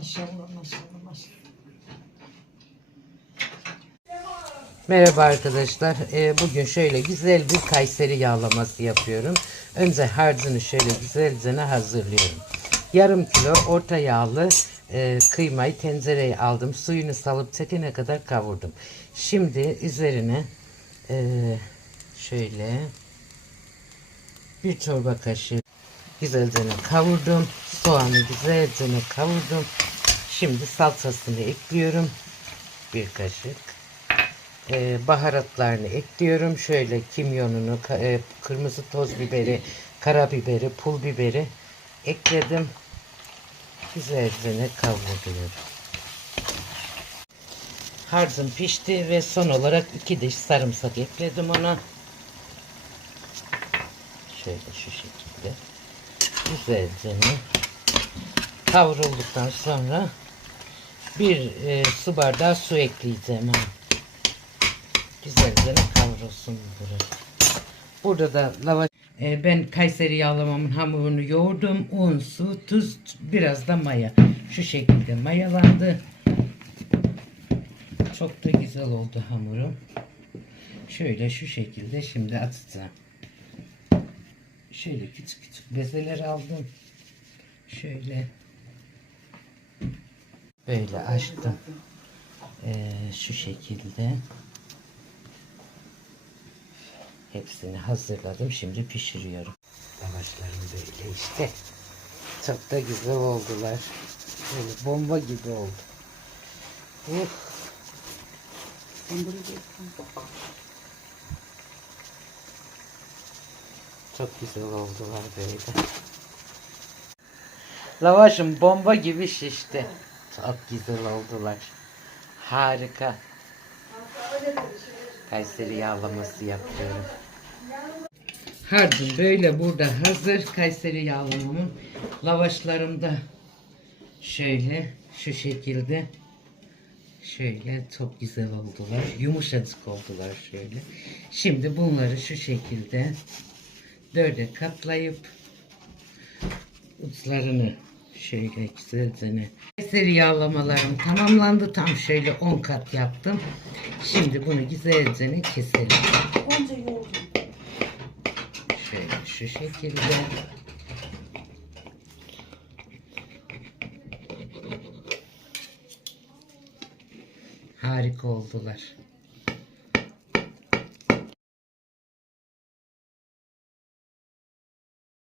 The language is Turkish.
Maşallah maşallah maşallah. Merhaba arkadaşlar. Ee, bugün şöyle güzel bir Kayseri yağlaması yapıyorum. Önce harcını şöyle güzelce hazırlıyorum. Yarım kilo orta yağlı e, kıymayı tencereye aldım. Suyunu salıp çekene kadar kavurdum. Şimdi üzerine e, şöyle bir çorba kaşığı güzelce kavurdum. Soğanı güzelce kavurdum. Şimdi salçasını ekliyorum. Bir kaşık. Ee, baharatlarını ekliyorum. Şöyle kimyonunu, e, kırmızı toz biberi, karabiberi, pul biberi ekledim. Güzelce kavuruyorum. Harcım pişti ve son olarak iki diş sarımsak ekledim ona. Şöyle şu şekilde. Güzelce kavrulduktan sonra bir e, su bardağı su ekleyeceğim. ha. Güzelce kavrulsun burası. Burada da lavaş. E, ben Kayseri yağlamamın hamurunu yoğurdum. Un, su, tuz, biraz da maya. Şu şekilde mayalandı. Çok da güzel oldu hamurum. Şöyle şu şekilde şimdi atacağım. Şöyle küçük küçük bezeler aldım. Şöyle böyle açtım. Ee, şu şekilde hepsini hazırladım. Şimdi pişiriyorum. Lavaşlarım böyle işte. Çok da güzel oldular. Böyle bomba gibi oldu. Uh. Çok güzel oldular böyle. Lavaşım bomba gibi şişti. Çok güzel oldular. Harika. Kayseri yağlaması yapıyorum. Harcım böyle burada hazır. Kayseri yağlamamın lavaşlarım da şöyle şu şekilde şöyle çok güzel oldular. Yumuşacık oldular şöyle. Şimdi bunları şu şekilde dörde katlayıp uçlarını şöyle güzelce Kayseri yağlamalarım tamamlandı. Tam şöyle 10 kat yaptım. Şimdi bunu güzelce keselim. Onca yoğurdum. Şöyle şu şekilde. Harika oldular.